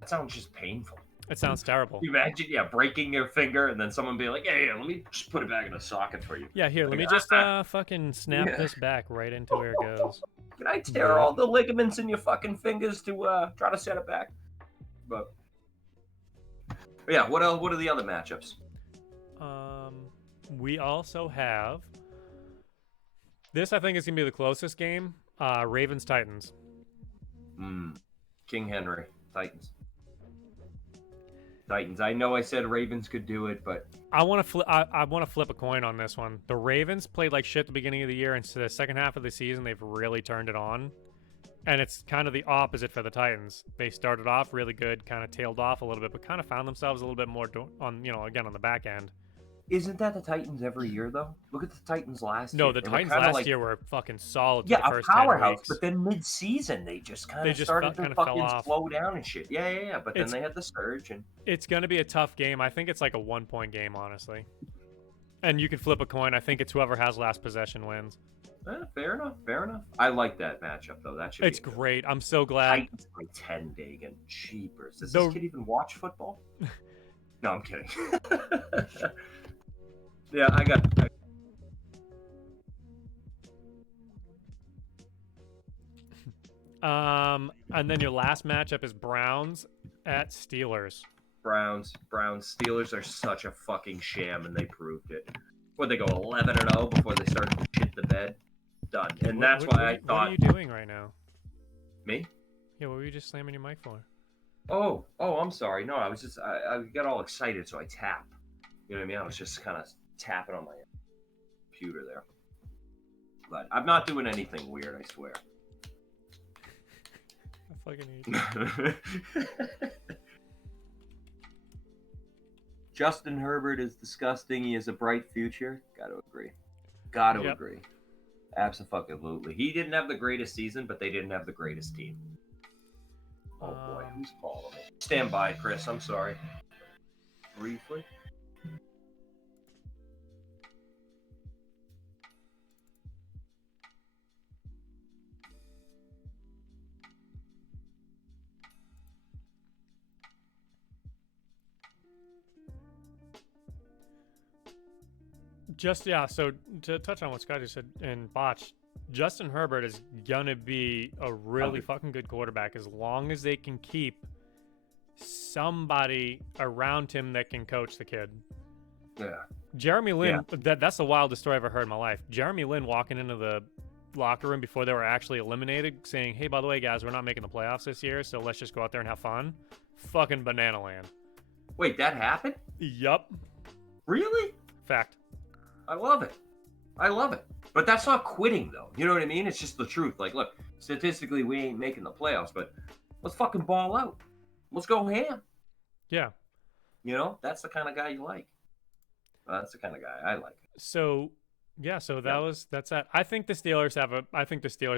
That sounds just painful. It sounds terrible. Imagine, breaking your finger and then someone being like, "Hey, let me just put it back in the socket for you." Yeah, here, let me just fucking snap this back right into where it goes. Can I tear all the ligaments in your fucking fingers to try to set it back? But yeah, what else? What are the other matchups? We also have this. I think is gonna be the closest game. Ravens Titans. King Henry Titans. I know I said Ravens could do it, but I want to flip. I want to flip a coin on this one. The Ravens played like shit at the beginning of the year, and so the second half of the season they've really turned it on. And it's kind of the opposite for the Titans. They started off really good, kind of tailed off a little bit, but kind of found themselves a little bit more on, again on the back end. Isn't that the Titans every year though? Look at the Titans last year. No, the Titans last year were fucking solid. Yeah, for the first a powerhouse. 10 weeks. But then mid-season, they just kind of started to fucking slow down and shit. Yeah. But then they had the surge, and it's gonna be a tough game. I think it's like a 1-point game, honestly. And you can flip a coin. I think it's whoever has last possession wins. Fair enough. I like that matchup though. That should. It's great. I'm so glad. Titans by 10, Dagan. Cheapers. Does this kid even watch football? No, I'm kidding. Yeah, I got. And then your last matchup is Browns at Steelers. Browns. Steelers are such a fucking sham, and they proved it. Where'd they go 11-0 before they started to shit the bed? Done. And that's why I thought. What are you doing right now? Me? Yeah, what were you just slamming your mic for? Oh, I'm sorry. No, I was just I got all excited, so I tap. You know what I mean? I was just kind of tapping on my computer there. But I'm not doing anything weird, I swear. I fucking hate you. Justin Herbert is disgusting. He has a bright future. Gotta agree. Absolutely. He didn't have the greatest season, but they didn't have the greatest team. Oh boy, who's calling me? Stand by, Chris. I'm sorry. Briefly. So to touch on what Scotty said and Botch, Justin Herbert is gonna be a really fucking good quarterback as long as they can keep somebody around him that can coach the kid. Yeah. Jeremy Lin, that's the wildest story I've ever heard in my life. Jeremy Lin walking into the locker room before they were actually eliminated, saying, "Hey, by the way, guys, we're not making the playoffs this year, so let's just go out there and have fun." Fucking banana land. Wait, that happened? Yup. Really? Fact. I love it. But that's not quitting, though. You know what I mean? It's just the truth. Like, look, statistically, we ain't making the playoffs, but let's fucking ball out. Let's go ham. Yeah. You know, that's the kind of guy you like. That's the kind of guy I like. So, yeah, that's that. I think the Steelers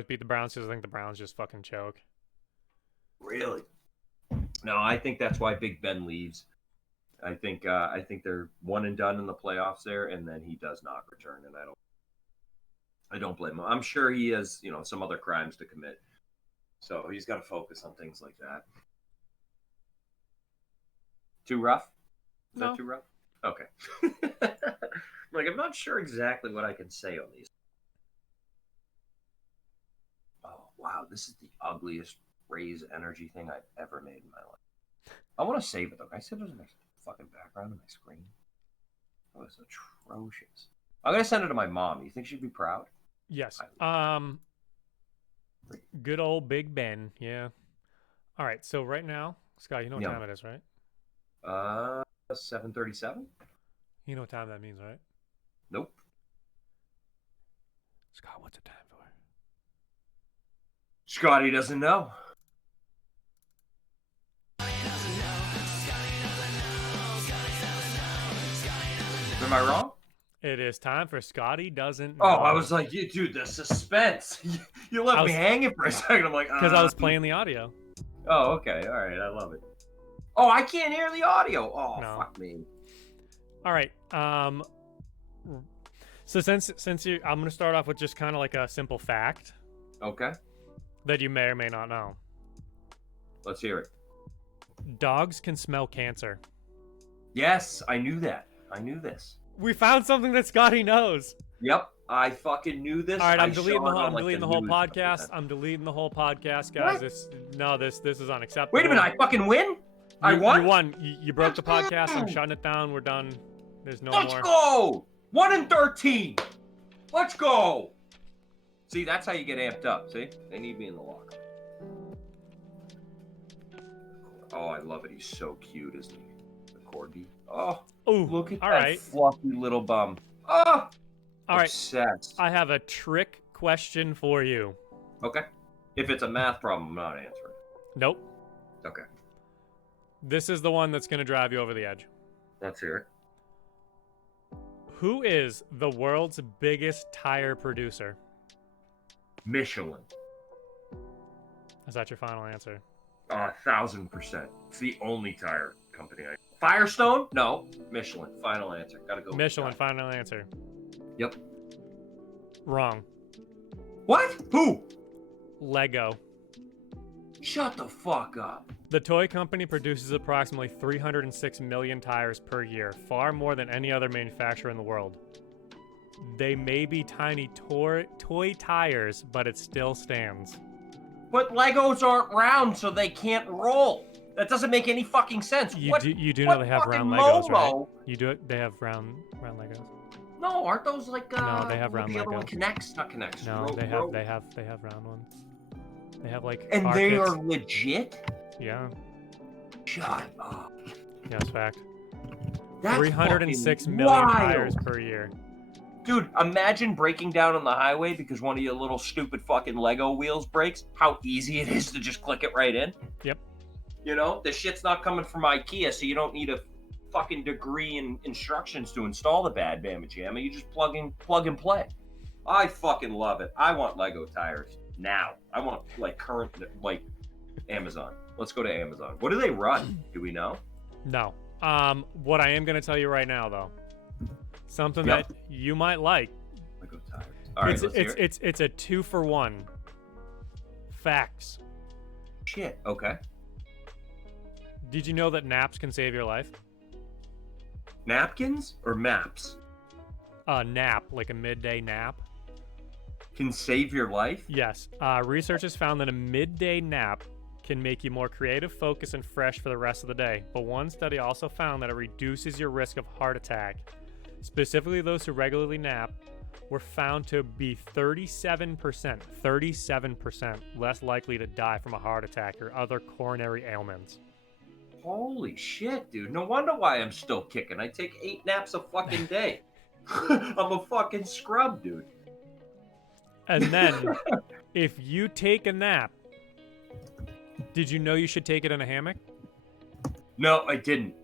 beat the Browns because I think the Browns just fucking choke. Really? No, I think that's why Big Ben leaves. I think they're one and done in the playoffs there, and then he does not return, and I don't blame him. I'm sure he has, some other crimes to commit, so he's got to focus on things like that. Too rough? Is that too rough? Okay. I'm not sure exactly what I can say on these. Oh wow, this is the ugliest raise energy thing I've ever made in my life. I want to save it though. I said there's a nice fucking background on my screen. That was atrocious. I'm gonna send it to my mom. You think she'd be proud? Yes. Good old Big Ben. Yeah. All right. So right now, Scott, you know what time it is, right? 7:37. You know what time that means, right? Nope. Scott, what's the time for? Scotty doesn't know. Am I wrong? It is time for Scotty Doesn't Know. Oh, I was like, dude, the suspense. You left me hanging for a second. I'm like, because I was playing the audio. Oh, okay. All right. I love it. Oh, I can't hear the audio. Oh, no. Fuck me. All right. So since I'm gonna start off with just kind of like a simple fact. Okay. That you may or may not know. Let's hear it. Dogs can smell cancer. Yes, I knew that. I knew this. We found something that Scotty knows. Yep, I fucking knew this. All right, I'm deleting the whole podcast. I'm deleting the whole podcast, guys. What? This is unacceptable. Wait a minute, I fucking win? I won? You won. You broke the podcast. I'm shutting it down. We're done. There's no more. Let's go! 1-13. Let's go! See, that's how you get amped up. See? They need me in the locker. Oh, I love it. He's so cute, isn't he? The corgi. Oh, look at that fluffy little bum. Oh! All right. Obsessed. I have a trick question for you. Okay. If it's a math problem, I'm not answering. Nope. Okay. This is the one that's going to drive you over the edge. Let's hear it. Who is the world's biggest tire producer? Michelin. Is that your final answer? 1,000%. It's the only tire company Firestone? No. Michelin. Final answer. Gotta go. Michelin. Final answer. Yep. Wrong. What? Who? Lego. Shut the fuck up. The toy company produces approximately 306 million tires per year, far more than any other manufacturer in the world. They may be tiny toy tires, but it still stands. But Legos aren't round, so they can't roll. That doesn't make any fucking sense. You do know they have round Legos, right? You do it. They have round Legos. No, aren't those like? No, they have round the Legos. other one connects, not connects. No, they have round ones. They have like. And they are legit. Yeah. Shut up. Yes, fact. That's 306 million tires per year. Dude, imagine breaking down on the highway because one of your little stupid fucking Lego wheels breaks. How easy it is to just click it right in. Yep. You know, the shit's not coming from IKEA, so you don't need a fucking degree in instructions to install the bad mamma jamma. You just plug and play. I fucking love it. I want Lego tires now. I want like current, like Amazon. Let's go to Amazon. What do they run? Do we know? No. What I am going to tell you right now, though, something that you might like. Lego tires. All right, let's hear it. It's a 2-for-1. Facts. Shit. Okay. Did you know that naps can save your life? Napkins or maps? A nap, like a midday nap. Can save your life? Yes. Researchers found that a midday nap can make you more creative, focused, and fresh for the rest of the day. But one study also found that it reduces your risk of heart attack. Specifically, those who regularly nap were found to be 37% less likely to die from a heart attack or other coronary ailments. Holy shit, dude. No wonder why I'm still kicking. I take 8 naps a fucking day. I'm a fucking scrub, dude. And then, if you take a nap, did you know you should take it in a hammock? No, I didn't.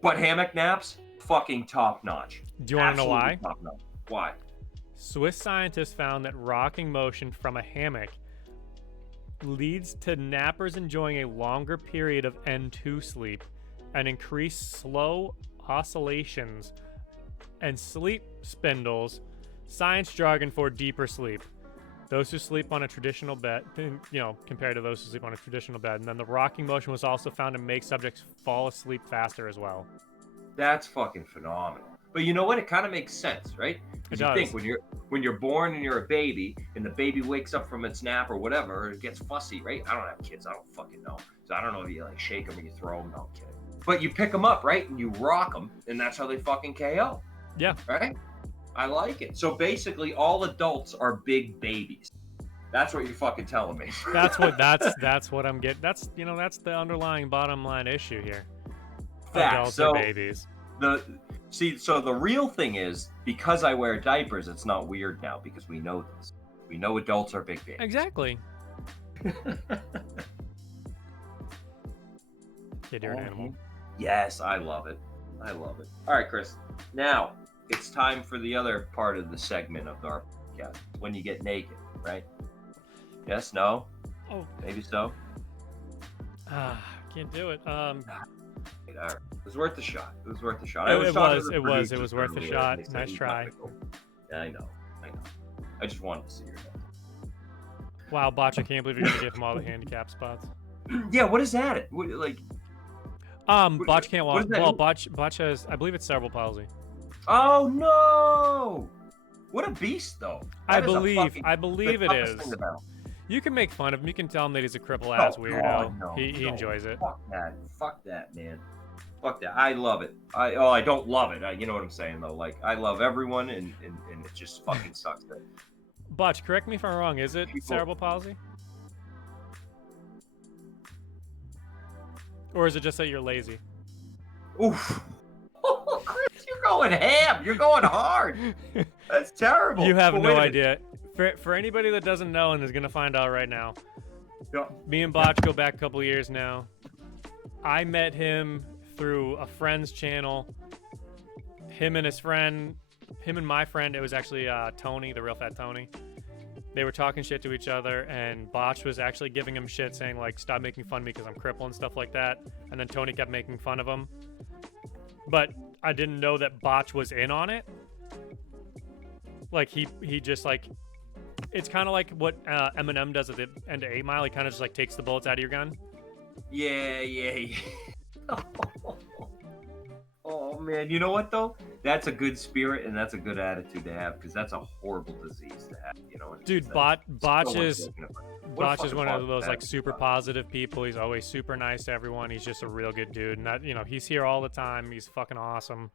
But hammock naps, fucking top notch. Do you want to know why? Top notch. Why? Swiss scientists found that rocking motion from a hammock leads to nappers enjoying a longer period of N2 sleep and increased slow oscillations and sleep spindles, science jargon for deeper sleep. Those who sleep on a traditional bed, compared to those who sleep on a traditional bed. And then the rocking motion was also found to make subjects fall asleep faster as well. That's fucking phenomenal. But you know what? It kind of makes sense, right? Because you think when you're born and you're a baby, and the baby wakes up from its nap or whatever, or it gets fussy, right? I don't have kids. I don't fucking know. So I don't know if you like shake them or you throw them. No, I'm kidding. But you pick them up, right? And you rock them, and that's how they fucking KO. Yeah. Right? I like it. So basically, all adults are big babies. That's what you're fucking telling me. that's what I'm getting. That's the underlying bottom line issue here. Fact. Adults are babies. So the real thing is, because I wear diapers, it's not weird now because we know this. We know adults are big babies. Exactly. Kid, you're an animal. Yes, I love it. I love it. All right, Chris. Now it's time for the other part of the segment of our podcast. When you get naked, right? Yes, no? Oh. Maybe so? Can't do it. It was worth the shot. It was worth the shot. It was worth the shot. Nice try. Yeah, I know. I just wanted to see your head. Wow, Botch, I can't believe you're gonna give him all the handicap spots. Yeah, what is that? Botch can't walk. Well, Botch has, I believe it's cerebral palsy. Oh no! What a beast, though. I believe it is. You can make fun of him. You can tell him that he's a cripple-ass weirdo. No, he enjoys it. Fuck that, man. Fuck that. I love it. I don't love it. You know what I'm saying, though. Like, I love everyone, and it just fucking sucks. That Butch, correct me if I'm wrong. Is it cerebral palsy? Or is it just that you're lazy? Oof. Oh, Chris, you're going ham. You're going hard. That's terrible. You have no idea. For anybody that doesn't know and is going to find out right now, me and Botch go back a couple years now. I met him through a friend's channel. Him and my friend, it was actually Tony, the real fat Tony. They were talking shit to each other, and Botch was actually giving him shit, saying, like, stop making fun of me because I'm crippled and stuff like that. And then Tony kept making fun of him. But I didn't know that Botch was in on it. Like, he just, like... It's kind of like what Eminem does at the end of 8 Mile. He kind of just, like, takes the bullets out of your gun. Yeah. Oh, man. You know what, though? That's a good spirit, and that's a good attitude to have, because that's a horrible disease to have, you know? Dude, Botch is one of those, like, super positive people. He's always super nice to everyone. He's just a real good dude. And, that, you know, he's here all the time. He's fucking awesome.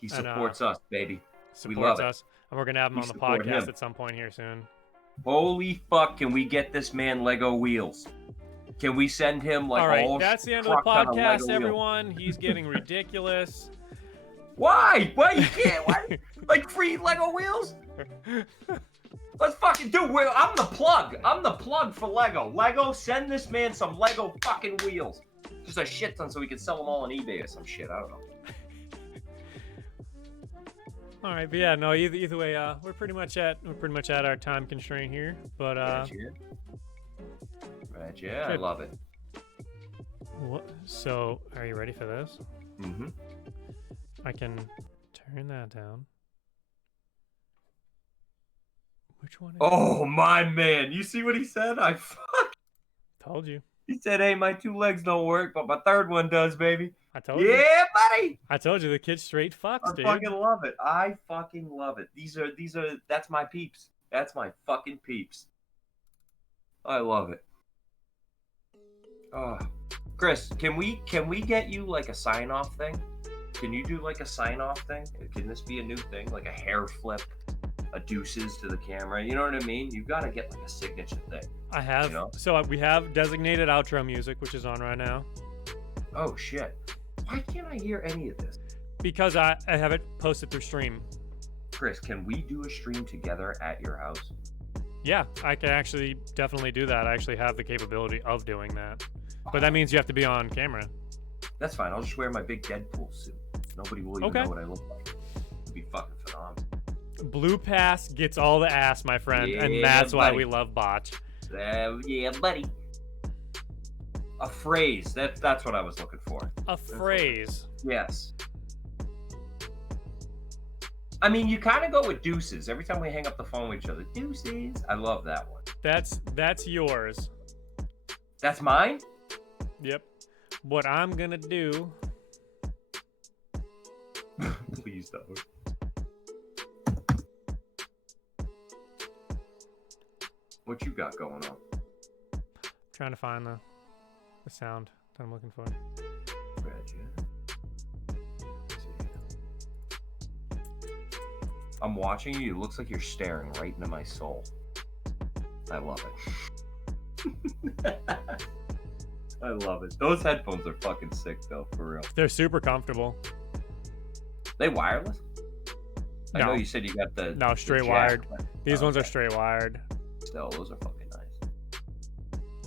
He supports us, baby. We love us. And we're going to have him on the podcast at some point here soon. Holy fuck, can we get this man Lego wheels? Can we send him, like, all right, that's the end of the podcast, everyone. He's getting ridiculous. Why? Why you can't? Why? Like, free Lego wheels? Let's fucking do it. I'm the plug. I'm the plug for Lego. Lego, send this man some Lego fucking wheels. Just a shit ton so we can sell them all on eBay or some shit. I don't know. All right, but yeah, no. Either way, we're pretty much at our time constraint here. But yeah, I love it. What? So, are you ready for this? Mm-hmm. I can turn that down. Which one? Oh my man! You see what he said? I told you. He said, "Hey, my 2 legs don't work, but my 3rd one does, baby." I told you. Yeah, buddy. I told you the kid's straight fucks, dude. I fucking love it. I fucking love it. These are. That's my peeps. That's my fucking peeps. I love it. Oh, Chris, can we get you like a sign off thing? Can you do like a sign off thing? Can this be a new thing, like a hair flip, a deuces to the camera? You know what I mean? You've got to get like a signature thing. I have. You know? So we have designated outro music, which is on right now. Oh shit! Why can't I hear any of this? Because I have it posted through stream. Chris, can we do a stream together at your house? Yeah, I can actually definitely do that. I actually have the capability of doing that. But that means you have to be on camera. That's fine. I'll just wear my big Deadpool suit. Nobody will even know what I look like. It'll be fucking phenomenal. Blue Pass gets all the ass, my friend, and that's why we love Botch. Yeah, buddy. A phrase. That's what I was looking for. A phrase. Yes. I mean, you kind of go with deuces. Every time we hang up the phone with each other, deuces. I love that one. That's yours. That's mine? Yep. What I'm going to do... Please don't. What you got going on? I'm trying to find the sound that I'm looking for. I'm watching you. It looks like you're staring right into my soul. I love it. I love it. Those headphones are fucking sick, though, for real. They're super comfortable. They wireless? No. I know you said you got the... No, straight wired. These ones are straight wired. Still, those are fucking nice.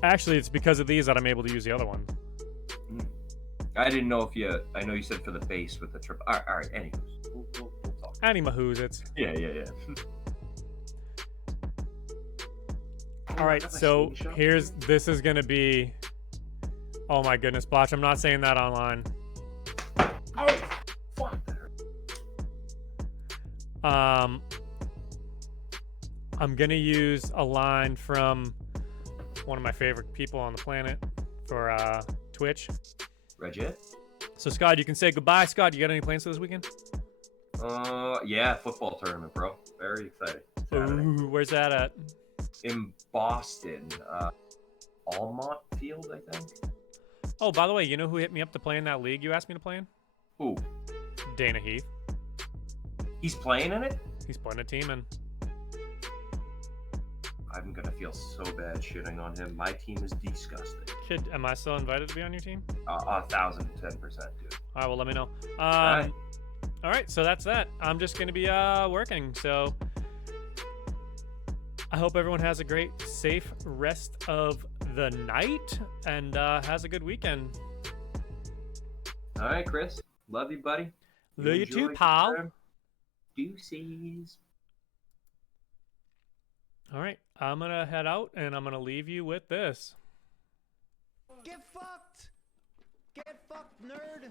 Actually, it's because of these that I'm able to use the other one. I didn't know if you... I know you said for the bass with the triple... All right, anyways. We'll talk. Anywho's it's... Yeah. All right, so this is going to be... Oh my goodness, Botch, I'm not saying that online. Oh, fuck. I'm going to use a line from one of my favorite people on the planet for Twitch. Reggie? So, Scott, you can say goodbye. Scott, you got any plans for this weekend? Yeah, football tournament, bro. Very exciting. Ooh, where's that at? in Boston. Almont Field, I think. Oh, by the way, you know who hit me up to play in that league you asked me to play in? Who? Dana Heath. He's playing in it? He's putting a team in. I'm going to feel so bad shitting on him. My team is disgusting. Kid, am I still invited to be on your team? 1,010%, dude. All right, well, let me know. All right, so that's that. I'm just going to be working, so I hope everyone has a great, safe rest of the night and has a good weekend. All right, Chris. Love you, buddy. Love you too, pal. Deuces. All right, I'm going to head out, and I'm going to leave you with this. Get fucked! Get fucked, nerd!